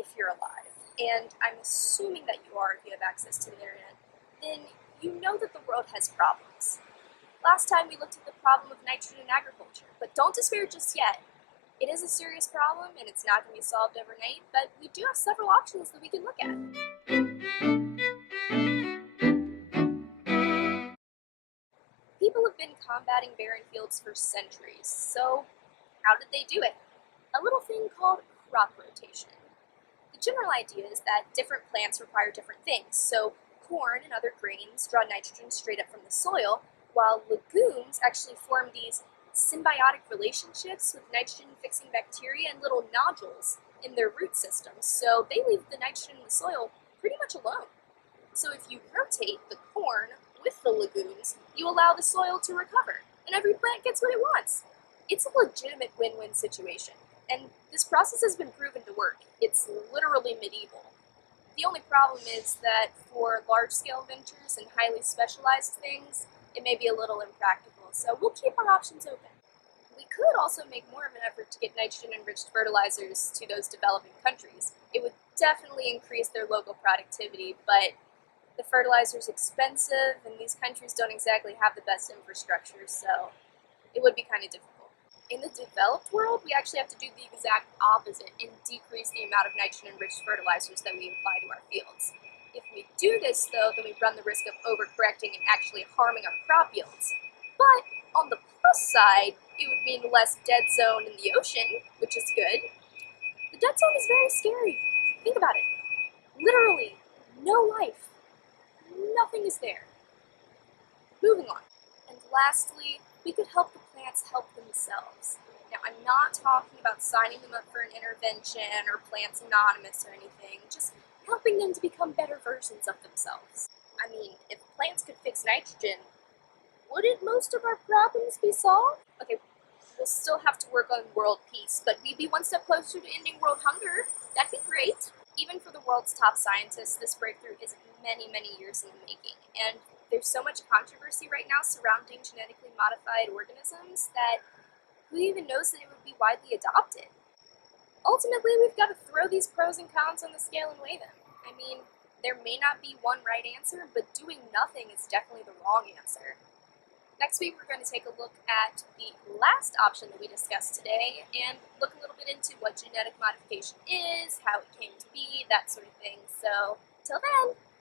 if you're alive, and I'm assuming that you are if you have access to the internet, then you know that the world has problems. Last time we looked at the problem of nitrogen in agriculture, but don't despair just yet. It is a serious problem and it's not going to be solved overnight, but we do have several options that we can look at. People have been combating barren fields for centuries, so how did they do it? A little thing called crop rotation. The general idea is that different plants require different things, so corn and other grains draw nitrogen straight up from the soil, while legumes actually form these symbiotic relationships with nitrogen-fixing bacteria and little nodules in their root systems, so they leave the nitrogen in the soil pretty much alone. So if you rotate the corn with the legumes, you allow the soil to recover, and every plant gets what it wants. It's a legitimate win-win situation, and this process has been proven to work. It's literally medieval. The only problem is that for large-scale ventures and highly specialized things, it may be a little impractical, so we'll keep our options open. We could also make more of an effort to get nitrogen-enriched fertilizers to those developing countries. It would definitely increase their local productivity, but the fertilizer is expensive, and these countries don't exactly have the best infrastructure, so it would be kind of difficult. In the developed world, we actually have to do the exact opposite and decrease the amount of nitrogen-enriched fertilizers that we apply to our fields. If we do this, though, then we run the risk of overcorrecting and actually harming our crop yields. But on the plus side, it would mean less dead zone in the ocean, which is good. The dead zone is very scary. Think about it. Literally, no life. Nothing is there. Moving on. And lastly, we could help the plants help themselves. Now, I'm not talking about signing them up for an intervention or Plants Anonymous or anything, just helping them to become better versions of themselves. I mean, if plants could fix nitrogen, wouldn't most of our problems be solved? Okay, we'll still have to work on world peace, but we'd be one step closer to ending world hunger. That'd be great. Even for the world's top scientists, this breakthrough is many, many years in the making, and there's so much controversy right now surrounding genetically modified organisms that who even knows that it would be widely adopted? Ultimately, we've got to throw these pros and cons on the scale and weigh them. I mean, there may not be one right answer, but doing nothing is definitely the wrong answer. Next week, we're going to take a look at the last option that we discussed today and look a little bit into what genetic modification is, how it came to be, that sort of thing. So, till then!